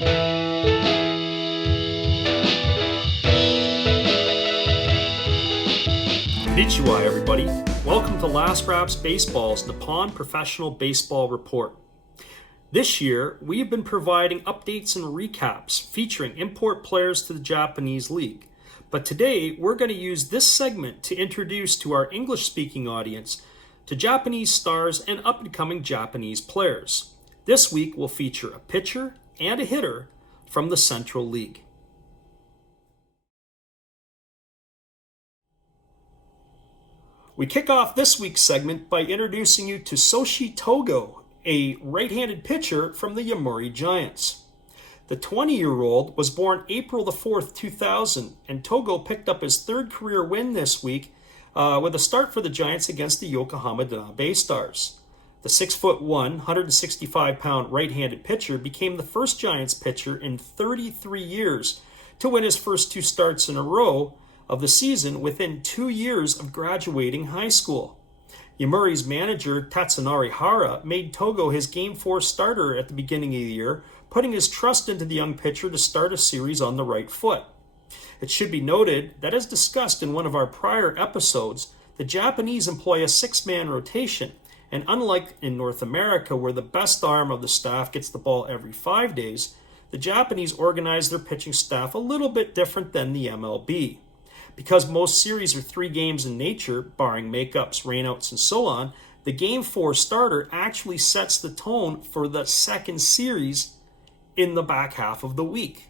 Konnichiwa, everybody. Welcome to Last Raps Baseball's Nippon Professional Baseball Report. This year, we have been providing updates and recaps featuring import players to the Japanese League. But today, we're going to use this segment to introduce to our English-speaking audience to Japanese stars and up-and-coming Japanese players. This week, we'll feature a pitcher and a hitter from the Central League. We kick off this week's segment by introducing you to Shosei Togo, a right-handed pitcher from the Yomiuri Giants. The 20-year-old was born April the 4th, 2000, and Togo picked up his third career win this week with a start for the Giants against the Yokohama Bay Stars. The 6'1", 165-pound right-handed pitcher became the first Giants pitcher in 33 years to win his first two starts in a row of the season within 2 years of graduating high school. Yomiuri's manager, Tatsunari Hara, made Togo his Game 4 starter at the beginning of the year, putting his trust into the young pitcher to start a series on the right foot. It should be noted that, as discussed in one of our prior episodes, the Japanese employ a six-man rotation, and unlike in North America, where the best arm of the staff gets the ball every 5 days, the Japanese organize their pitching staff a little bit different than the MLB. Because most series are 3 games in nature, barring makeups, rainouts, and so on, the Game 4 starter actually sets the tone for the second series in the back half of the week.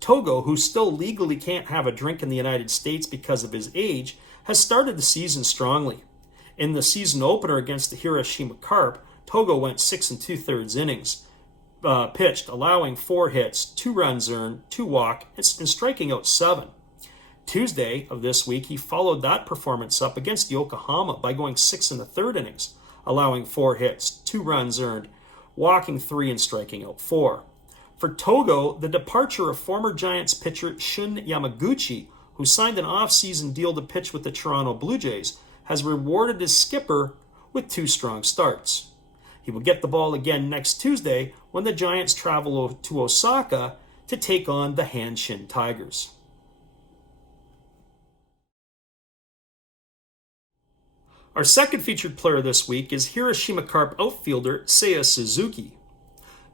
Togo, who still legally can't have a drink in the United States because of his age, has started the season strongly. In the season opener against the Hiroshima Carp, Togo went 6 2/3 innings pitched, allowing 4 hits, 2 runs earned, 2 walks, and striking out 7. Tuesday of this week, he followed that performance up against Yokohama by going 6 1/3 innings, allowing 4 hits, 2 runs earned, walking 3 and striking out 4. For Togo, the departure of former Giants pitcher Shun Yamaguchi, who signed an off-season deal to pitch with the Toronto Blue Jays, has rewarded his skipper with 2 strong starts. He will get the ball again next Tuesday when the Giants travel to Osaka to take on the Hanshin Tigers. Our second featured player this week is Hiroshima Carp outfielder Seiya Suzuki.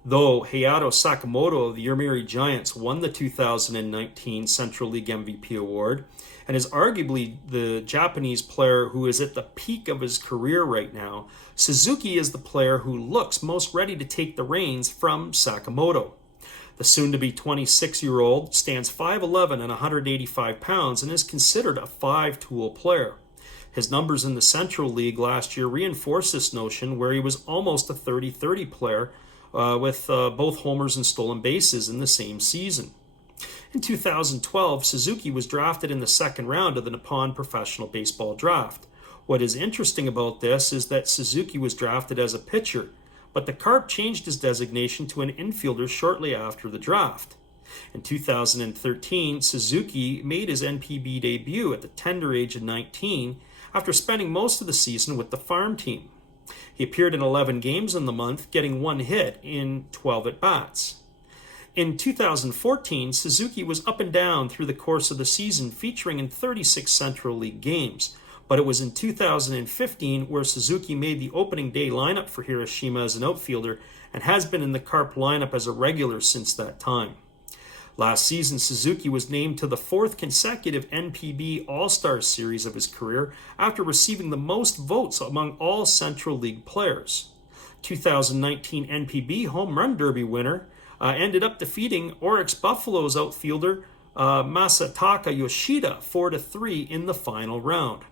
Though Hayato Sakamoto of the Yomiuri Giants won the 2019 Central League MVP award and is arguably the Japanese player who is at the peak of his career right now, Suzuki is the player who looks most ready to take the reins from Sakamoto. The soon-to-be 26-year-old stands 5'11" and 185 pounds and is considered a 5-tool player. His numbers in the Central League last year reinforce this notion, where he was almost a 30-30 player with both homers and stolen bases in the same season. In 2012, Suzuki was drafted in the second round of the Nippon Professional Baseball Draft. What is interesting about this is that Suzuki was drafted as a pitcher, but the Carp changed his designation to an infielder shortly after the draft. In 2013, Suzuki made his NPB debut at the tender age of 19 after spending most of the season with the farm team. He appeared in 11 games in the month, getting 1 hit in 12 at-bats. In 2014, Suzuki was up and down through the course of the season, featuring in 36 Central League games, but it was in 2015 where Suzuki made the opening day lineup for Hiroshima as an outfielder and has been in the Carp lineup as a regular since that time. Last season, Suzuki was named to the 4th consecutive NPB All-Star Series of his career after receiving the most votes among all Central League players. 2019 NPB Home Run Derby winner ended up defeating Oryx Buffalo's outfielder Masataka Yoshida 4-3 in the final round.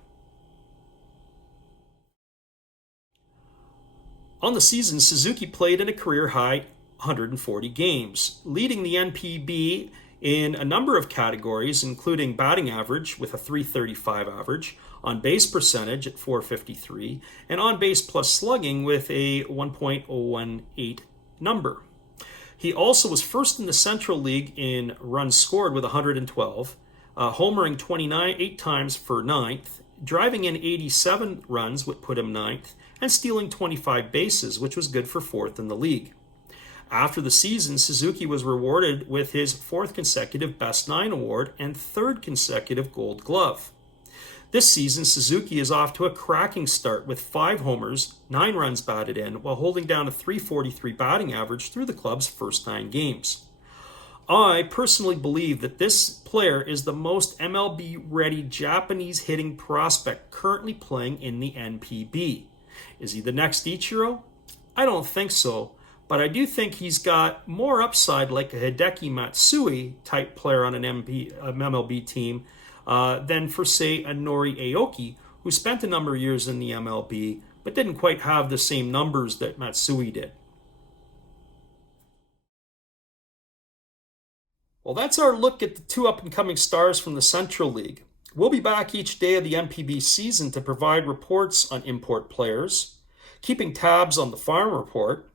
On the season, Suzuki played in a career-high 140 games, leading the NPB in a number of categories, including batting average with a .335 average, on-base percentage at .453, and on-base plus slugging with a 1.018 number. He also was first in the Central League in runs scored with 112, homering 8 times for 9th, driving in 87 runs, which put him 9th, and stealing 25 bases, which was good for 4th in the league. After the season, Suzuki was rewarded with his 4th consecutive Best 9 award and 3rd consecutive Gold Glove. This season, Suzuki is off to a cracking start with 5 homers, 9 runs batted in, while holding down a .343 batting average through the club's first 9 games. I personally believe that this player is the most MLB-ready Japanese hitting prospect currently playing in the NPB. Is he the next Ichiro? I don't think so, but I do think he's got more upside like a Hideki Matsui type player on an MLB team than for, say, a Nori Aoki, who spent a number of years in the MLB but didn't quite have the same numbers that Matsui did. Well, that's our look at the 2 up-and-coming stars from the Central League. We'll be back each day of the NPB season to provide reports on import players, keeping tabs on the farm report,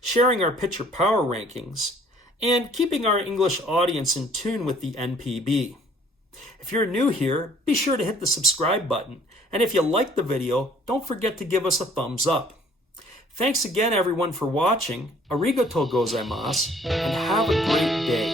sharing our pitcher power rankings, and keeping our English audience in tune with the NPB. If you're new here, be sure to hit the subscribe button, and if you like the video, don't forget to give us a thumbs up. Thanks again everyone for watching, arigatou gozaimasu, and have a great day.